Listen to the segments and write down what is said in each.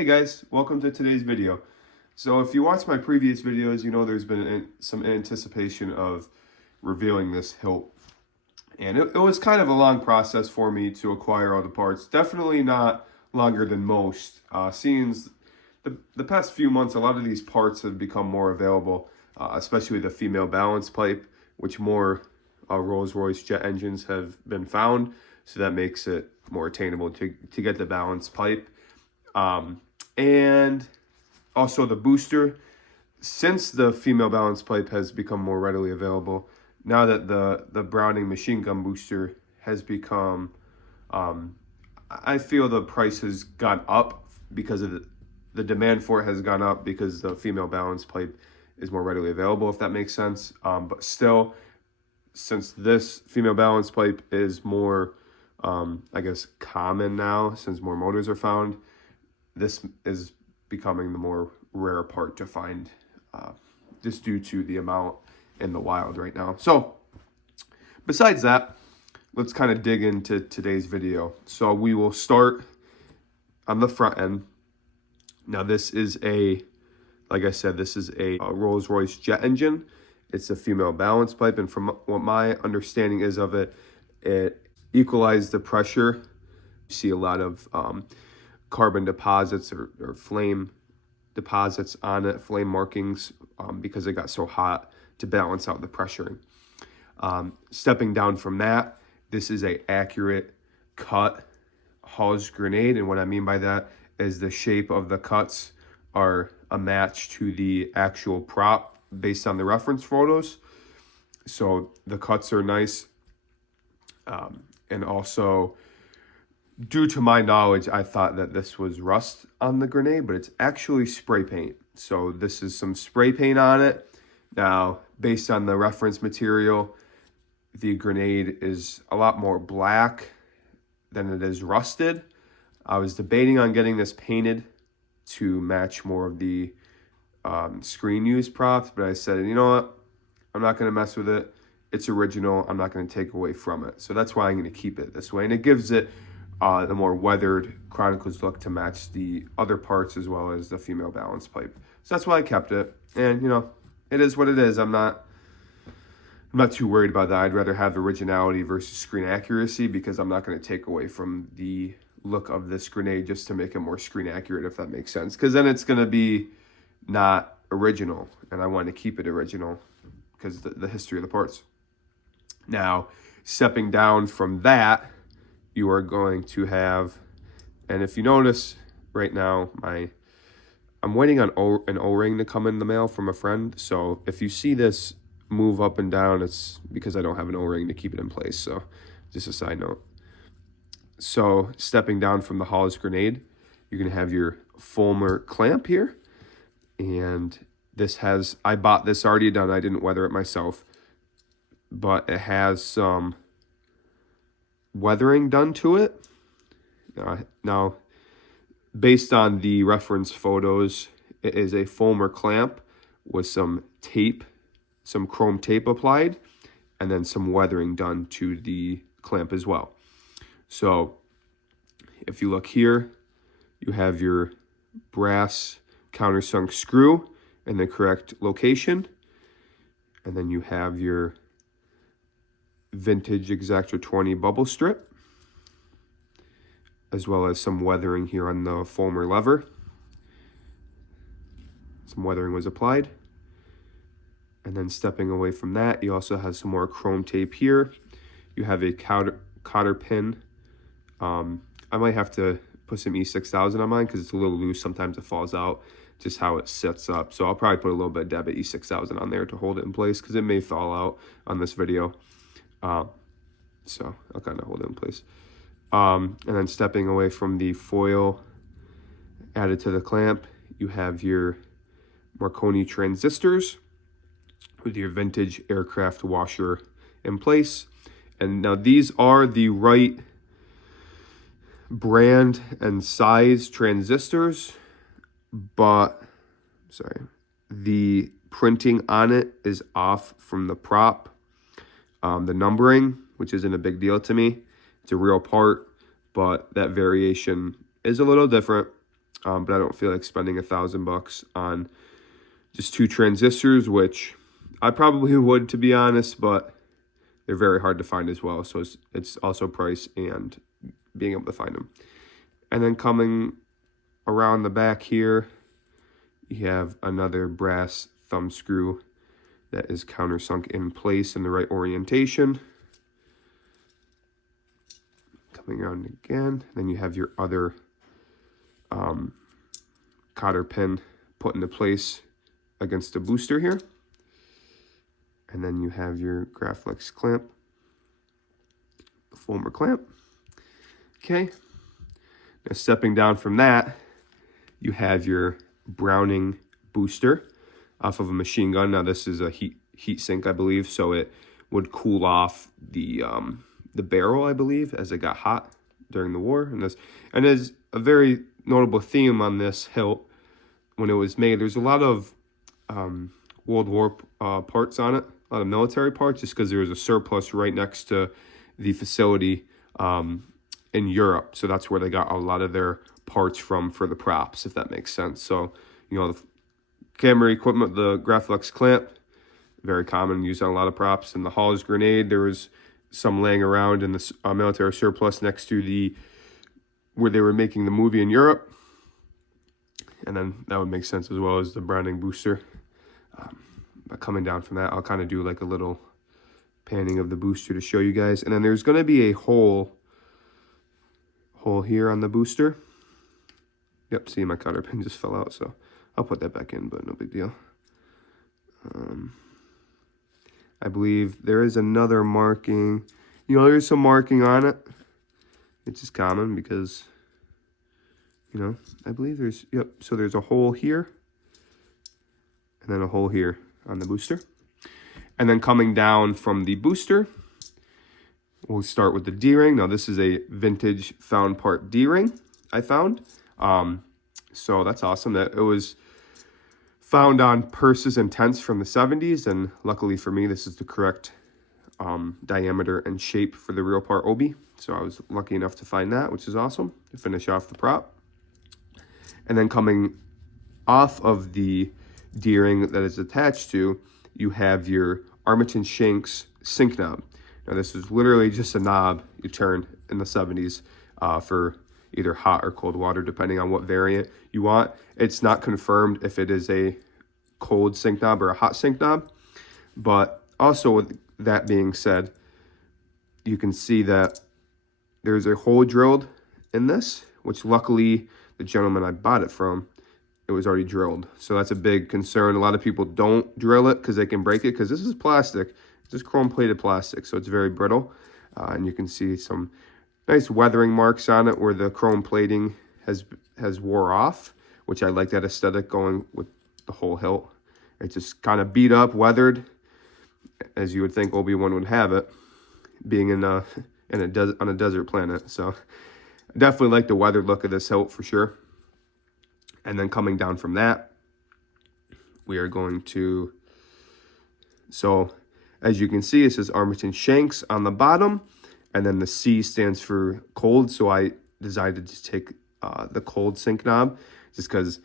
Hey guys, welcome to today's video. So if you watched my previous videos, you know there's been some anticipation of revealing this hilt. And it was kind of a long process for me to acquire all the parts. Definitely not longer than most. Seeing the past few months, a lot of these parts have become more available, especially the female balance pipe, which more Rolls-Royce jet engines have been found. So that makes it more attainable to get the balance pipe. And also the booster, since the female balance pipe has become more readily available, now that the Browning machine gun booster has become, I feel the price has gone up because of the demand for it has gone up because the female balance pipe is more readily available, if that makes sense. But still, since this female balance pipe is more, I guess, common now, since more motors are found, this is becoming the more rare part to find, just due to the amount in the wild right now. So besides that, let's kind of dig into today's video. So we will start on the front end. Now this is like I said, this is a Rolls-Royce jet engine. It's a female balance pipe, and from what my understanding is of it, it equalized the pressure. You see a lot of carbon deposits or flame deposits on it, flame markings, because it got so hot to balance out the pressure. Stepping down from that, this is a accurate cut Hawes grenade, and what I mean by that is the shape of the cuts are a match to the actual prop based on the reference photos. So the cuts are nice, and also, due to my knowledge, I thought that this was rust on the grenade, but it's actually spray paint. So this is some spray paint on it. Now, based on the reference material, the grenade is a lot more black than it is rusted. I was debating on getting this painted to match more of the screen use props, but I said, you know what? I'm not going to mess with it. It's original. I'm not going to take away from it. So that's why I'm going to keep it this way. And it gives it the more weathered Chronicles look to match the other parts as well as the female balance pipe. So that's why I kept it. And, you know, it is what it is. I'm not too worried about that. I'd rather have originality versus screen accuracy, because I'm not going to take away from the look of this grenade just to make it more screen accurate, if that makes sense. Because then it's going to be not original, and I want to keep it original because the history of the parts. Now, stepping down from that, you are going to have, and if you notice right now, I'm waiting on an O-ring to come in the mail from a friend. So if you see this move up and down, it's because I don't have an O-ring to keep it in place. So just a side note. So stepping down from the Hawes grenade, you're going to have your Fulmer clamp here. And this has, I bought this already done. I didn't weather it myself, but it has some weathering done to it. Now, based on the reference photos, it is a Fulmer clamp with some tape, some chrome tape applied, and then some weathering done to the clamp as well. So if you look here, you have your brass countersunk screw in the correct location, and then you have your vintage Exactor 20 bubble strip, as well as some weathering here on the Fulmer lever. Some weathering was applied. And then stepping away from that, you also have some more chrome tape here. You have a cotter pin. I might have to put some E6000 on mine because it's a little loose. Sometimes it falls out, just how it sets up. So I'll probably put a little bit of Debit E6000 on there to hold it in place, because it may fall out on this video. So I'll kind of hold it in place. And then stepping away from the foil added to the clamp, you have your Marconi transistors with your vintage aircraft washer in place. And now these are the right brand and size transistors, but the printing on it is off from the prop. The numbering, which isn't a big deal to me, it's a real part, but that variation is a little different. but I don't feel like spending $1,000 on just 2 transistors, which I probably would, to be honest, but they're very hard to find as well. So it's also price and being able to find them. And then coming around the back here, you have another brass thumb screw that is countersunk in place in the right orientation. Coming around again, then you have your other cotter pin put into place against the booster here. And then you have your Graflex clamp, the Fulmer clamp. Okay. Now stepping down from that, you have your Browning booster off of a machine gun. Now this is a heat sink, I believe, so it would cool off the barrel, I believe, as it got hot during the war. And there's a very notable theme on this hilt when it was made. There's a lot of World War parts on it, a lot of military parts, just because there was a surplus right next to the facility in Europe. So that's where they got a lot of their parts from for the props, if that makes sense. So, you know, the camera equipment, the Graflex clamp, very common, used on a lot of props. And the Hall's grenade, there was some laying around in the military surplus next to where they were making the movie in Europe. And then that would make sense as well as the Browning booster. But coming down from that, I'll kind of do like a little panning of the booster to show you guys. And then there's going to be a hole here on the booster. Yep, see, my cotter pin just fell out, so I'll put that back in, but no big deal. I believe there is another marking. You know, there's some marking on it. It's just common because, you know, I believe there's, yep, so there's a hole here and then a hole here on the booster. And then coming down from the booster, we'll start with the D-ring. Now, this is a vintage found part D-ring I found. So that's awesome. That it was found on purses and tents from the 70s. And luckily for me, this is the correct diameter and shape for the real part Obi. So I was lucky enough to find that, which is awesome, to finish off the prop. And then coming off of the D-ring that is attached to, you have your Armitage Shanks sync knob. Now this is literally just a knob you turn in the 70s for either hot or cold water, depending on what variant you want. It's not confirmed if it is a cold sync knob or a hot sync knob. But also, with that being said, you can see that there's a hole drilled in this, which luckily the gentleman I bought it from, it was already drilled. So that's a big concern. A lot of people don't drill it because they can break it, because this is plastic. It's just chrome-plated plastic, so it's very brittle. And you can see some nice weathering marks on it where the chrome plating has wore off, which I like that aesthetic going with the whole hilt. It's just kind of beat up, weathered, as you would think Obi-Wan would have it, being on a desert planet. So I definitely like the weathered look of this hilt for sure. And then coming down from that, we are going to, so as you can see, it says Armitage Shanks on the bottom, and then the C stands for cold. So I decided to take the cold sync knob, just because,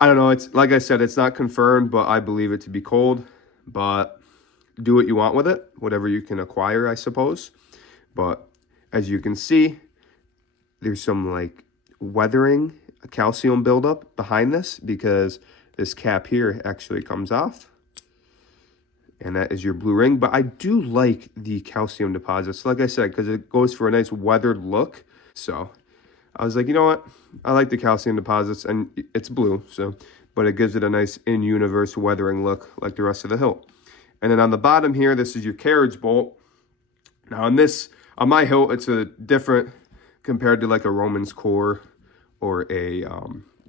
I don't know, it's like I said, it's not confirmed, but I believe it to be cold. But do what you want with it, whatever you can acquire, I suppose. But as you can see, there's some like weathering, a calcium buildup behind this, because this cap here actually comes off. And that is your blue ring. But I do like the calcium deposits, like I said, because it goes for a nice weathered look. So I was like, you know what? I like the calcium deposits, and it's blue, so, but it gives it a nice in-universe weathering look like the rest of the hilt. And then on the bottom here, this is your carriage bolt. Now on my hilt, it's a different compared to like a Roman's core or a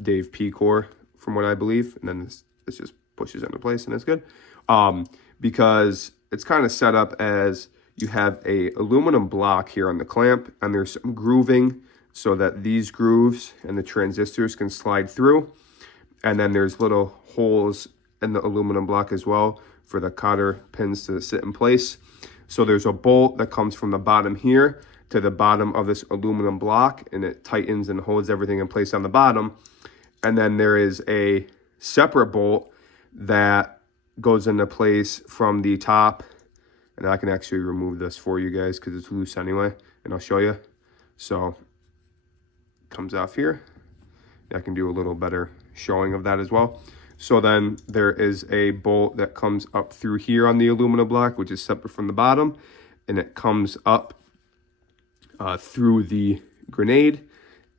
Dave P core, from what I believe. And then this just pushes into place, and it's good. Because it's kind of set up as you have a aluminum block here on the clamp, and there's some grooving so that these grooves and the transistors can slide through. And then there's little holes in the aluminum block as well for the cotter pins to sit in place. So there's a bolt that comes from the bottom here to the bottom of this aluminum block, and it tightens and holds everything in place on the bottom. And then there is a separate bolt that goes into place from the top. And I can actually remove this for you guys because it's loose anyway. And I'll show you. So it comes off here. I can do a little better showing of that as well. So then there is a bolt that comes up through here on the aluminum block, which is separate from the bottom. And it comes up through the grenade.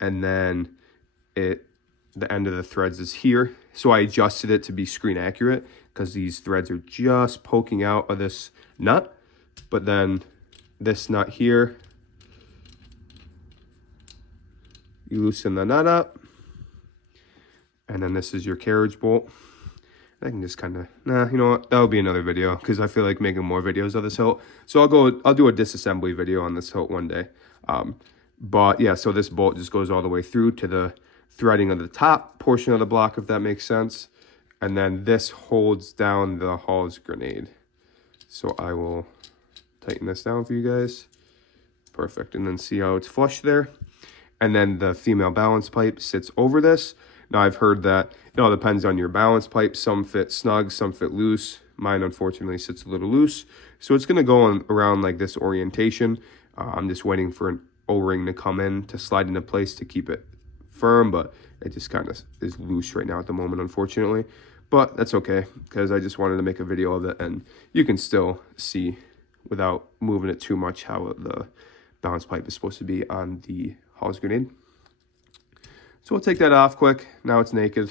And then the end of the threads is here. So I adjusted it to be screen accurate because these threads are just poking out of this nut. But then this nut here, you loosen the nut up. And then this is your carriage bolt. I can just kind of, you know what? That'll be another video because I feel like making more videos of this hilt. So I'll do a disassembly video on this hilt one day. But yeah, so this bolt just goes all the way through to the threading of the top portion of the block, if that makes sense. And then this holds down the Hall's grenade. So I will tighten this down for you guys. Perfect. And then see how it's flush there. And then the female balance pipe sits over this. Now I've heard that it all depends on your balance pipe. Some fit snug, some fit loose. Mine unfortunately sits a little loose. So it's going to go on around like this orientation. I'm just waiting for an O-ring to come in to slide into place to keep it firm, but it just kind of is loose right now at the moment, unfortunately. But that's okay because I just wanted to make a video of it, and you can still see without moving it too much how the balance pipe is supposed to be on the Hall's grenade. So we'll take that off quick. Now it's naked.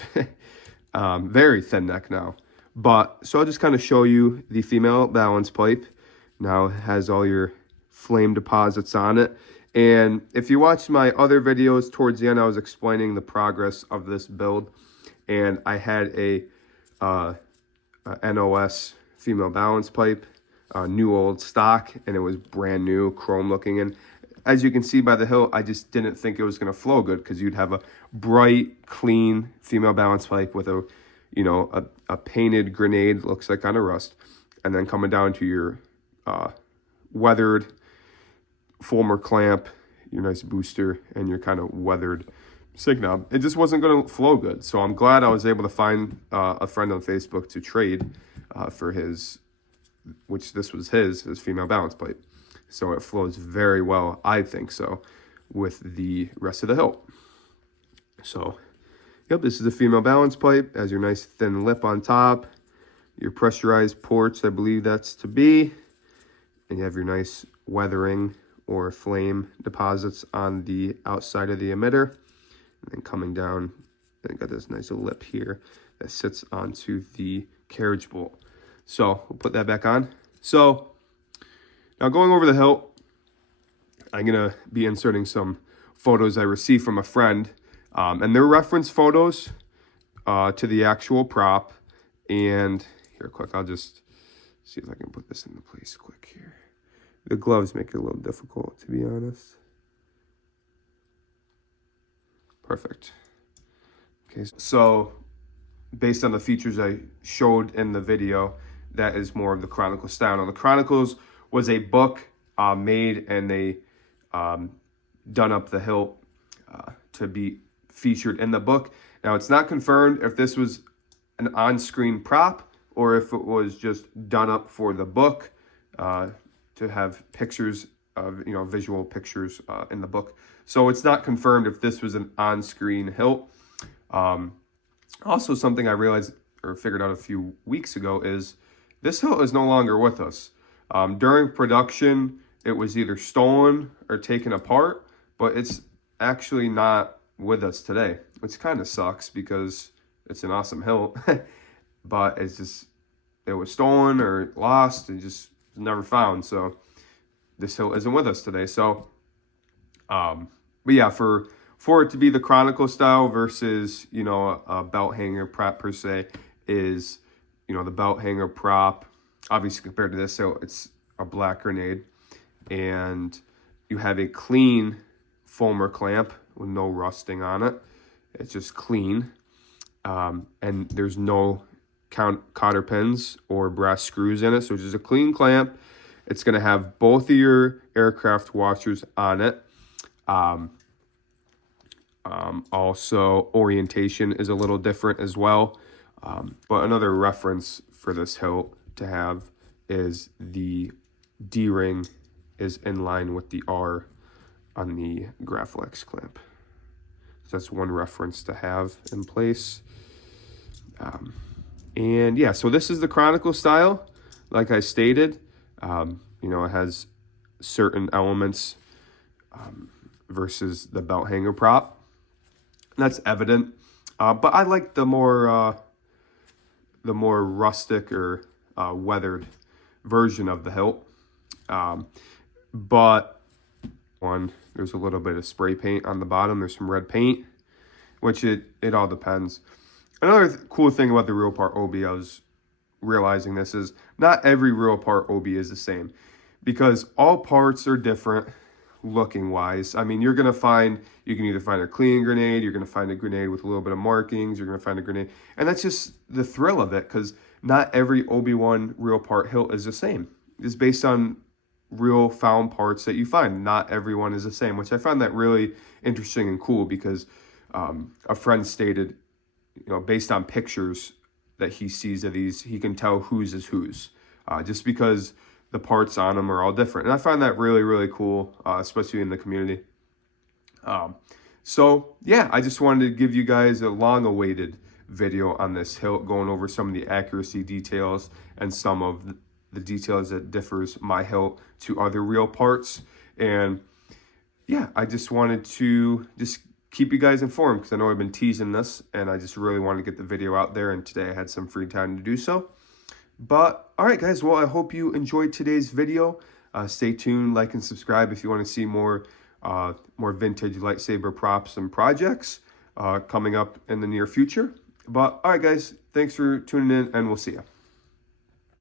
Very thin neck now. But so I'll just kind of show you the female balance pipe. Now it has all your flame deposits on it. And if you watched my other videos, towards the end I was explaining the progress of this build. And I had a NOS female balance pipe, new old stock, and it was brand new, chrome looking. And as you can see by the hilt, I just didn't think it was going to flow good because you'd have a bright, clean female balance pipe with a, you know, a painted grenade, looks like kind of rust, and then coming down to your weathered Fulmer clamp, your nice booster, and your kind of weathered sig knob. It just wasn't going to flow good. So I'm glad I was able to find a friend on Facebook to trade for his, which this was his female balance pipe. So it flows very well, I think so, with the rest of the hilt. So, yep, this is the female balance pipe. Has your nice thin lip on top. Your pressurized ports, I believe that's to be. And you have your nice weathering or flame deposits on the outside of the emitter. And then coming down, I got this nice lip here that sits onto the carriage bolt. So we'll put that back on. So now going over the hilt, I'm going to be inserting some photos I received from a friend. And they're reference photos to the actual prop. And here, quick, I'll just see if I can put this into place quick here. The gloves make it a little difficult, to be honest. Perfect. Okay, so based on the features I showed in the video, that is more of the Chronicles style. Now, the Chronicles was a book made, and they done up the hilt to be featured in the book. Now, it's not confirmed if this was an on-screen prop or if it was just done up for the book to have pictures of, you know, visual pictures in the book. So it's not confirmed if this was an on-screen hilt. Also, something I realized or figured out a few weeks ago is this hilt is no longer with us. During production, it was either stolen or taken apart, but it's actually not with us today, which kind of sucks because it's an awesome hilt. But it's just, it was stolen or lost and just never found. So this hilt isn't with us today. So, but yeah, for it to be the Chronicle style versus, you know, a belt hanger prop per se is, you know, the belt hanger prop, obviously compared to this, so it's a black grenade, and you have a clean Fulmer clamp with no rusting on it. It's just clean, and there's no cotter pins or brass screws in it, so it's just a clean clamp. It's going to have both of your aircraft washers on it. Also, orientation is a little different as well. But another reference for this hilt to have is the D-ring is in line with the R on the Graflex clamp. So that's one reference to have in place. And yeah, so this is the Chronicle style. Like I stated, you know, it has certain elements versus the belt hanger prop. That's evident. But I like the more rustic or weathered version of the hilt. But there's a little bit of spray paint on the bottom. There's some red paint, which it all depends. Another cool thing about the real part Obi, I was realizing this, is not every real part Obi is the same, because all parts are different looking wise. I mean, you can either find a clean grenade, you're going to find a grenade with a little bit of markings, you're going to find a grenade, and that's just the thrill of it, because not every Obi-Wan real part hilt is the same. It's based on real found parts that you find. Not everyone is the same, which I find that really interesting and cool, because a friend stated, you know, based on pictures that he sees of these, he can tell whose is whose, just because the parts on them are all different. And I find that really, really cool, especially in the community. So yeah, I just wanted to give you guys a long-awaited video on this hilt, going over some of the accuracy details and some of the details that differs my hilt to other real parts. And yeah, I just wanted to just keep you guys informed, because I know I've been teasing this, and I just really wanted to get the video out there, and today I had some free time to do so. But all right, guys, well, I hope you enjoyed today's video. Stay tuned, like and subscribe if you want to see more vintage lightsaber props and projects coming up in the near future. But all right, guys, thanks for tuning in, and we'll see you.